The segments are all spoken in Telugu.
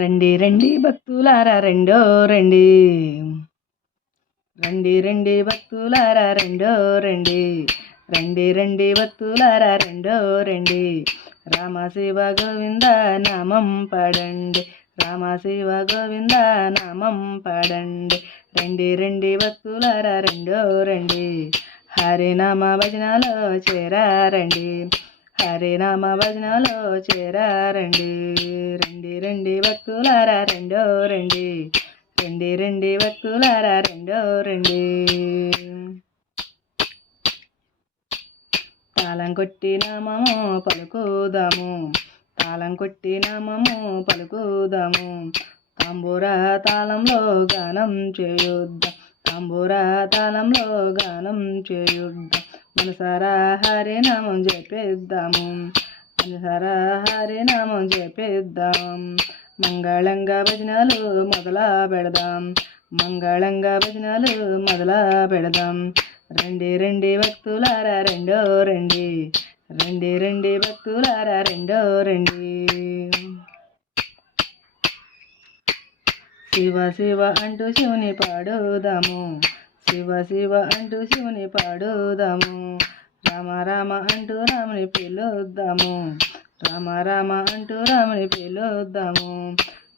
రండి రండి భక్తులారా రెండో రండి, రండి రండి భక్తులారా రెండో రండి, రండి రండి భక్తులారా రెండో రండి. రామ శివ గోవింద నామం పాడండి, రామ శివ గోవింద నామం పాడండి. రండి రండి భక్తులారా రెండో రండి, హరినామ భజనలో చేరారండి, హరినామ భజనలో చేరారండి. రండి రండి భక్తులారా రెండో రండి, రండి రండి భక్తులారా రెండో రండి. తాళం కొట్టి నామము పలుకుదాము, తాళం కొట్టి నామము పలుకుదాము. తాంబూరా తాళంలో గానం చేయుద్దాం, తాంబూరా తాళంలో గానం చేయుద్దాం. మనసారా హరినామం జపిద్దాము, మనసారా హరినామం జపిద్దాం. మంగళంగా భజనలు మొదలా పెడదాం, మంగళంగా భజనలు మొదలా పెడదాం. రండి రండి భక్తులారా రెండో రండి, రండి రండి భక్తులారా రెండో రండి. శివ శివ అంటూ శివుని పాడుదాము, శివ శివ అంటూ శివుని పాడుదాము. రామ రామ అంటూ రాముని పిలుద్దాము, రామ రామ అంటూ రాముని పిలుద్దాము.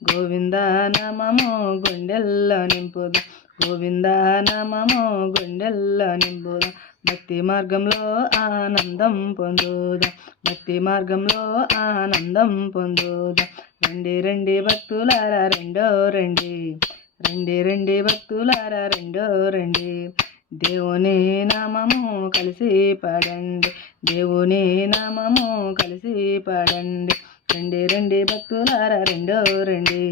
గోవింద నామము గుండెల్లో నింపుదాం, గోవింద నామము గుండెల్లో నింపుదాం. భక్తి మార్గంలో ఆనందం పొందుదాం, భక్తి మార్గంలో ఆనందం పొందుదాం. రండి రండి భక్తులారా రెండో రండి, రండి రండి భక్తులారా రెండో రండి. దేవుని నామము కలిసి పాడండి, దేవుని నామము కలిసి పాడండి. రండి రండి భక్తులారా రెండో రండి,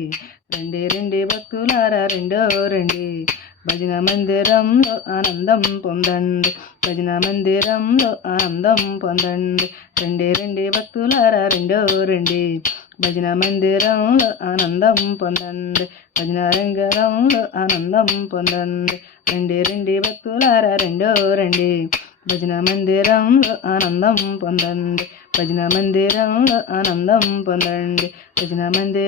రండి రండి భక్తులారా రెండో రండి. భజన మందిరంలో ఆనందం పొందండి, భజన మందిరంలో ఆనందం పొందండి. రండి రండి భక్తులారా రెండో రండి, భజన మందిరంలో ఆనందం పొందండి, భజన రంగరంలో ఆనందం పొందండి. రండి రండి భక్తులారా రెండో రండి, భజన మందిరంలో ఆనందం పొందండి, భజన మందిరంలో ఆనందం పొందండి, భజన మందిరం.